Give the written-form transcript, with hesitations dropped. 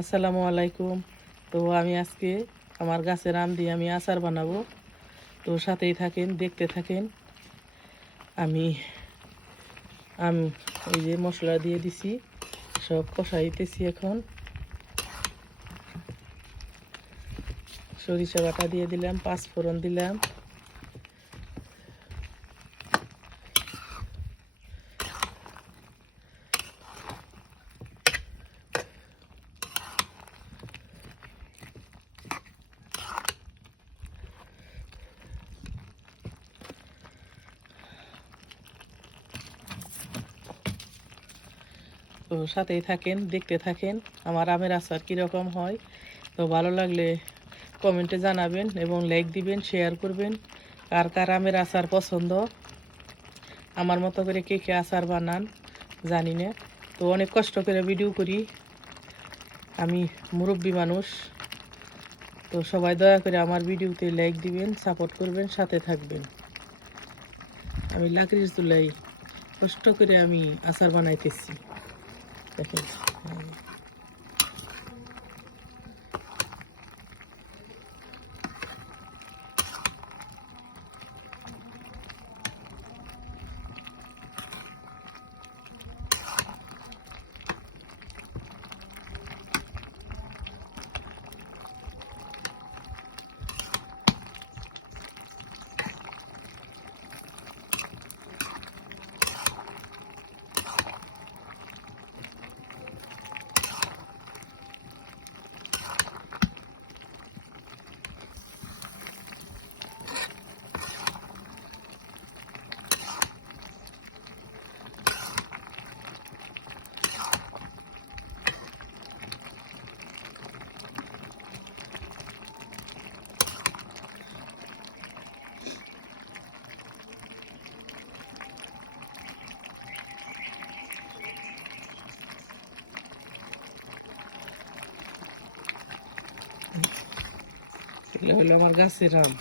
আসসালামু আলাইকুম। তো আমি আজকে আমার গাছের আম দিয়ে আমি আচার বানাবো। তো সাথেই থাকেন, দেখতে থাকেন। আমি আম এই যে মশলা দিয়ে দিছি, সব কষাইতেছি। এখন সরিষা বাটা দিয়ে দিলাম, পাঁচফোড়ন দিলাম, তো সাথেই থাকেন, দেখতে থাকেন আমার আমের আচার কীরকম হয়। তো ভালো লাগলে কমেন্টে জানাবেন এবং লাইক দিবেন, শেয়ার করবেন। কার কার আমের আচার পছন্দ, আমার মতো করে কে কে আচার বানান জানি না। তো অনেক কষ্ট করে ভিডিও করি, আমি মুরব্বী মানুষ। তো সবাই দয়া করে আমার ভিডিওতে লাইক দিবেন, সাপোর্ট করবেন, সাথে থাকবেন। আমি লাকড়ির চুলাই কষ্ট করে আমি আচার বানাইতেছি, দেখেন। এগুলো হলো আমার গাছের আম।